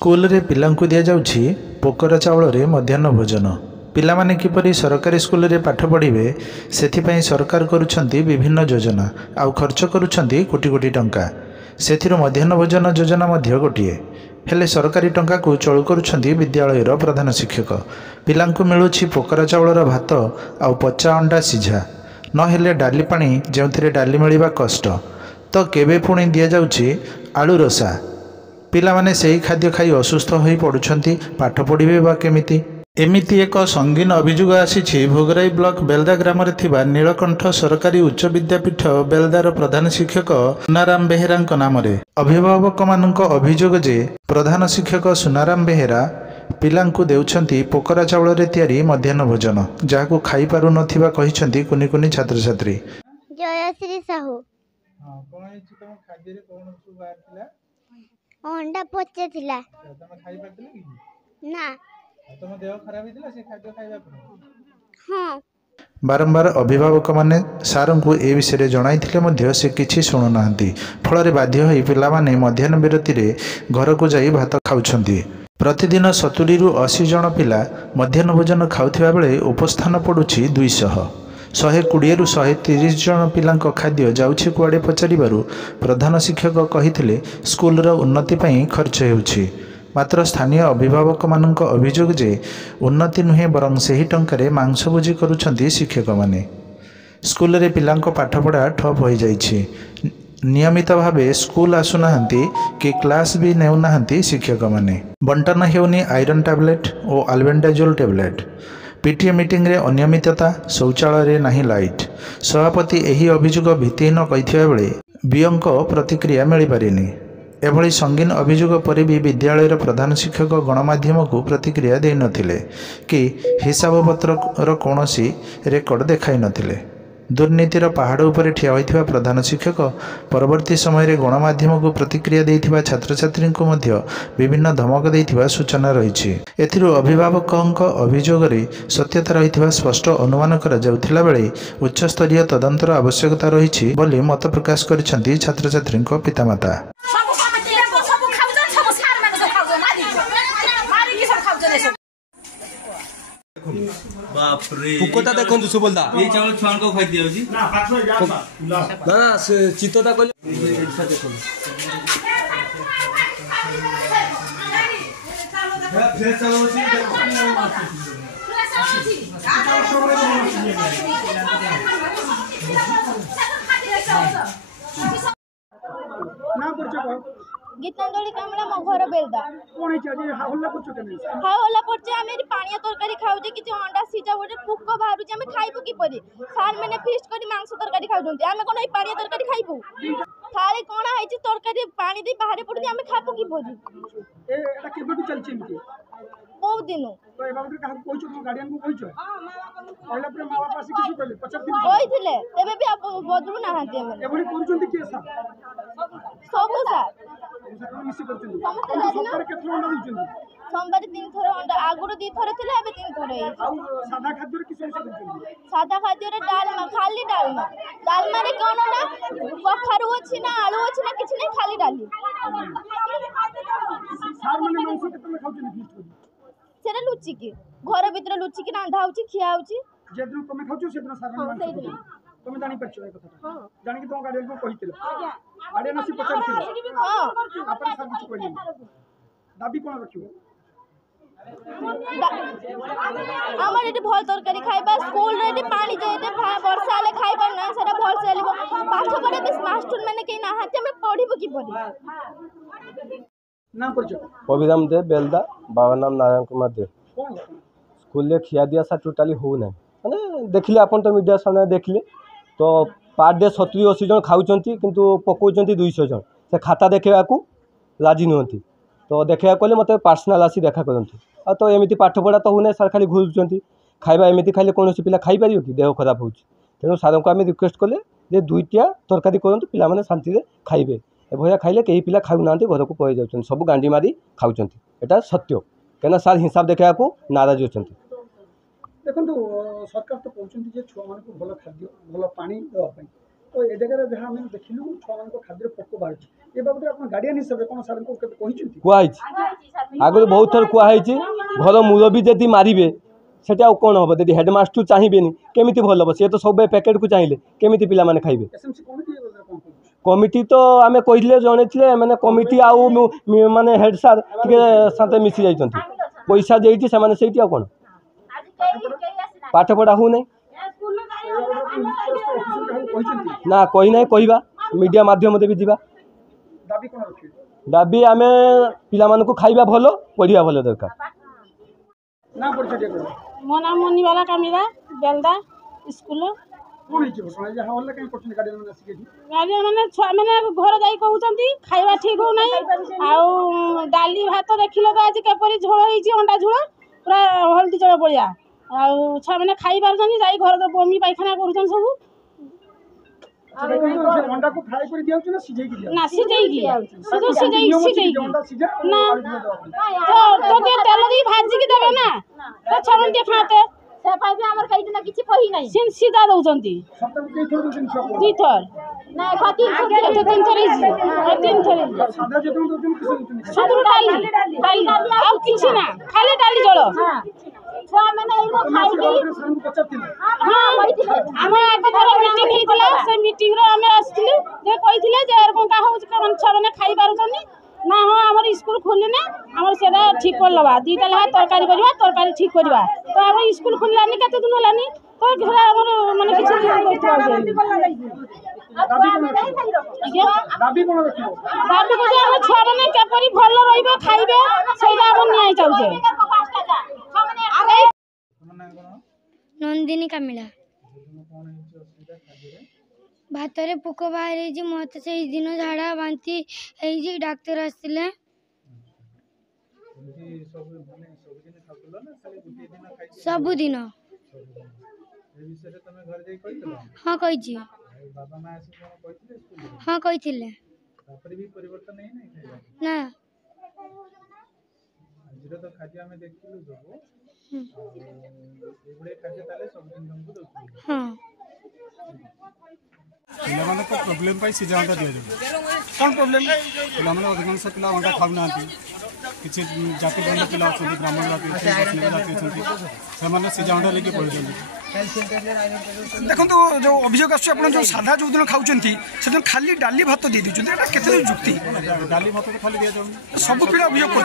School रे पिलांकु दिया जाउछि poker चावल रे मध्याह्न भोजन। पिलामाने किपरि सरकारी स्कूल रे पाठ पढ़िबे सेथिपई सरकार करूछंती विभिन्न योजना आउ खर्च करूछंती कोटी कोटी टंका। सेथिरो मध्याह्न भोजन योजना मध्य गोटिए हेले सरकारी टंका को चळु करूछंती विद्यालय रो प्रधान शिक्षक। पिलांकु मिलुछि पोकर चावल रो भात आउ पचा अंडा सिझा न हेले डाली पानी जेउथिरे डाली मिलिबा कष्ट तो केबे पुणी दिया जाउछि आलू रसा। पिला माने सही खाद्य खाई असुस्थ हो पड़ुछंती पाठ पढ़िबे बा केमिति। एमिति एक संगीन अभियोग आसी भोगराई ब्लॉक बेलदा ग्राम थिबा नीलकंठ सरकारी उच्च विद्यापीठ बेलदार प्रधान शिक्षक सुनाराम बेहेरा नाम। अभिभावक मानक अभियोग जे प्रधान शिक्षक सुनाराम बेहेरा पिलांकु देउछंती पोकरा चावल रे तैयारी मध्याह्न भोजन जाहाकु खाई पारु नथिबा कहिछंती कुनी कुनी छात्र छात्री। जयश्री साहू कोन हिची तम खाद्य रे कोन सु बार थिला अंडा पचे थिला तम खाई पारथिले कि ना तम देह खराब हिथिला से खाद्य खाइबा पर। हां बारंबार अभिभावक माने सार को ए विषय जणाइथिले मध्य से किछि सुनु नाहंती। फल बाध्य होई पिला माने मध्याह्न विरति रे घर को जाई भात खाउछंती। प्रतिदिन 70 रु 80 जन पिला मध्याह्न भोजन खाउथिबा बेले उपस्थान पडुछि 200। 120 रु 130 जन पिलांक खाद्य जाउछि कुआडे पचारिबारु प्रधान शिक्षक कहिथिले स्कूल रो उन्नति पई खर्च हेउछि। मात्र स्थानीय अभिभावक मानक अभियोग जे उन्नति नुहे बरं सही टंकारे मांस भोजी करूछंती शिक्षक माने। स्कूल रे पिलांक पाठपढ़ा ठप हो जाइछि। नियमित भावे स्कूल आसुनाहांती कि क्लास भी नेउनाहांती शिक्षक माने। बंटन हेउनी आयरन टैबलेट और अल्बेंडाजोल टैबलेट। पीटीए मीटिंग रे अनियमितता शौचालय रे नाही लाइट। सभापति एही अभियोग भित्तिहीन कहिथिबा बेले बीओंक प्रतिक्रिया मिली पारिनी। एभली संगीन अभियोग पर भी विद्यालय प्रधान शिक्षक गणमाध्यम को प्रतिक्रिया दे नथिले कि हिसाब पत्र कौनसी रेकर्ड देखाई नथिले। दुर्नीतिर पहाड़ उपरे ठिया होइथिबा प्रधान शिक्षक परवर्ती समय गणमाध्यम को प्रतिक्रिया देइथिबा छात्र छात्री को मध्य विभिन्न धमक देइथिबा सूचना रहिछि। एथिरु अभिभावकଙ୍କ अभियोग रे सत्यता रहिथिबा स्पष्ट अनुमान करा जाउथिला बेले उच्च स्तरीय तदंतर आवश्यकता रहिछि बोली मत प्रकाश करिसंती छात्र छात्रीଙ୍କ पितामाता। बाप रे पुकोता देखंतु सुबलदा ए चावल छुआन को खाइ दियो जी ना ना से चितोता कहले ऐसा देखो फ्रेश चावल गीतांजलि कामला मो घर बेलदा कोन है जे हल्ला कुछ केने हां हल्ला पड़चे आमे पानी तरकारी खाउजे कि अंडा सिजा गोटे पुक्को बाहरु जे आमे खाइबु कि परी सार माने फिस्ट करी मांस तरकारी खाउजंती आमे कोन ए पानी तरकारी खाइबु थाली कोन है जे तरकारी पानी दे बाहर पड़ु आमे खाबु कि परी ए एटा केबेटु चलछि एमती बहुत दिन तो ए बाबू का कोइछ तो गार्डियन को कोइछ हां पहला पूरा मां बाप आसी किछु कहले 50 दिन होइथिले तबे भी आप बदलु ना हांती हम एबडी करूचंती के सा सब सा मिसी करचंती समस्त सरकार केतना अंडा दिचंती सोमवार 3 थोर अंडा आगुरो 2 थोर थिले एबे 3 थोर हे आउ सादा खाद्य रे किछु करचंती सादा खाद्य रे डालमा खाली डालमा रे कोन ना कखारु अछि ना आलू अछि ना किछ नै खाली डाली सार माने मांस केतना खाउचंती फिस्ट करी सेरा लुचि की घर भीतर लुचि की रांधा होची खिया होची जेदन तुम खाउचो सेदन सार माने मांस तुम जानि परछो ए कथा हां जानि कि तुम गार्डियन को कहितिलो आज्ञा गार्डियन आसी पचारथिले हां आपन सब कुछ कहली दाबी कोन रखियो हमर एटी भल तरकारी खाइबा स्कूल रे एटी पानी जे एटी वर्षा आले खाइबा ना सेरा भल से आलिबो पाठ पढ़े बिस मास्टर माने के ना हाते हम पढ़िबो कि पढ़ी नाम परछो पविराम दे बेलदा बाबा नाम नारायण कुमार दे स्कूल ले खिया दिया सा टोटली हो नै माने देखिले आपन तो मीडिया सामने देखिले तो पर डे 70 80 जन खाउचंती किंतु पकोचंती 200 जन से खाता देखा को राजी नहंती तो देखा कहले मते पर्सनल आसी देखा करंती आ तो एमिति पाठ पढ़ा तो होने सर खाली घुरुचंती खाइबा एमिति खाइले कोनोसी पिला खाइ परियो कि देह खराब होउची तेनु सारन को आमे रिक्वेस्ट करले जे दुईटिया तरकारी करंतु पिला माने शांति रे खाइबे ए भया खाइले केही पिला खाउ नांती घर को पय जाउचन सब गांडी मारी खाउचंती एटा सत्य केना सार हिसाब देखा को नाराज होचंती। देखंतु सरकार तो कहउचंती जे छुआ मान को भलो खाद्य भलो पानी देवा पई तो ए जगह जहाँ आम देखिलु छुआ मान खाद्य पोक बाहर ए बाबद आप गार्डियन हिसाब से कौन सार को कहिचंती कुआइछ आगु बहुत थर कहुई घर मुरबी जदि मारे सेटा आउ कौन हम जब हेडमास्टर चाहिए केमी भल हम सी तो सब पैकेट को चाहिए केमी पिला माने खाइबे कमिटी तो आम कहले जन मैंने कमिटी आउ माने हेड सार साथ मिसी जाइछंती पैसा देती से कौन पाठ पढ़ा हो नहीं ना कही ना कहवा मीडिया माध्यम भी जीवा दाबी आम पिला मानकु खाइबा भलो पढ़िया भलो दरकार मो नाम मनीबाला कामिला बेलदा स्कूल गार्डियन मैंने छुआ मैंने घर जा कहते खाଇବା ठीक हो नहीं आउ डाली भात देखिल तो आज केपरी झोल होती अंडा झोल पूरा हल्दी जल पड़िया आउ छुआ मैंने खाई पार्टी जा घर तो बमी पायखाना कर सब ना सिझेगी ना तो तेल दी भाजी देवे ना तो छुआ मैंने खाते से पाइबे हमर कई दिन किछि कहि नै सिन सीधा दउचंती दुई थर ना खाती तीन थर सादा जतन दउचन सादा डाली आ किछि ना खाली डाली जळ छुआ माने एगो खाइ के हां हम आगे थर मीटिंग हेतिला से मीटिंग रो हम आस्थिले जे कहिथिले जे एरकम का होछ के छुआ माने खाइ पारुछनी ना हाँ आम स्कूल खोलने आम से ठीक कर लवा दीटा लहा तरकारी करवा तरकारी ठीक करवा तो आम स्कूल खोलानी केते दिन हलानी तो घेरा हमर माने किछ दाबी को जे हम छुआ माने केपरी भल रहिबे खाइबे सेटा हम न्याय चाहूजे नंदिनी कामिला भातरे पोक बाहर मत से दिन झाड़ा बांती डाक्तर आसते सबुदिन हाँ कही हाँ कही ना हाँ पिला प्रोब्लेम सिझा अंडा दि जाए कौन प्रोब्लेम पिला अधिकांश पिला अंडा खाऊ ना किसी जाति बंद पिला अच्छा ब्राह्मण जाति से सिझा अंडा लेके पड़े देखो जो अभियोग जो साधा जो दिन खाऊँ खाली डाली भात दे दे जुक्ति डाली भात तो खाली दि जाए सब पिला अभियोग कर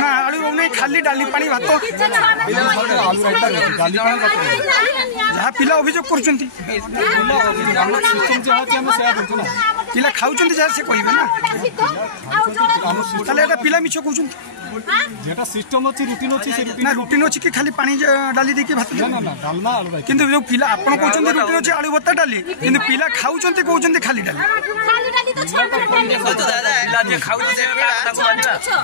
ना आलू नहीं खाली डाली पानी भात डाली जहाँ पिला अभियोग कर पिला खाऊँ जहाँ से कहे ना पिला मिछ कहते जेटा सिस्टम अच्छी रुटीन अच्छी ना रुटीन अच्छी कि खाली पानी डाली देके भात ना डालमा आलू किंतु जो पिला आपण कहते रुटीन अच्छी आलू भत्ता डाली किंतु पिला खाऊँ कहते खाली डाली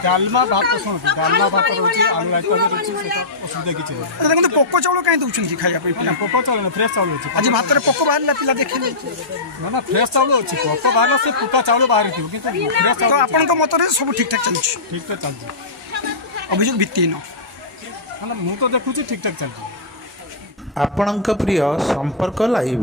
डालमा भात शुण डालमा भात रही आलू असुविधा किसी देखते पोक चाउल कहीं दौरान खाया पोक चाउल फ्रेश चाउल अच्छी आज भात पोक बाहर पिला देखे ना फ्रेश चाउल अच्छी पोक बाहर से फुटा चाउल बाहर फ्रेश चाउल आपण मत सब ठीक ठाक चलती ठीक ठाक चलती अभियोग भित्तिहीन मु तो देखुची ठीक ठाक चलती आपणक प्रिय संपर्क लाइव।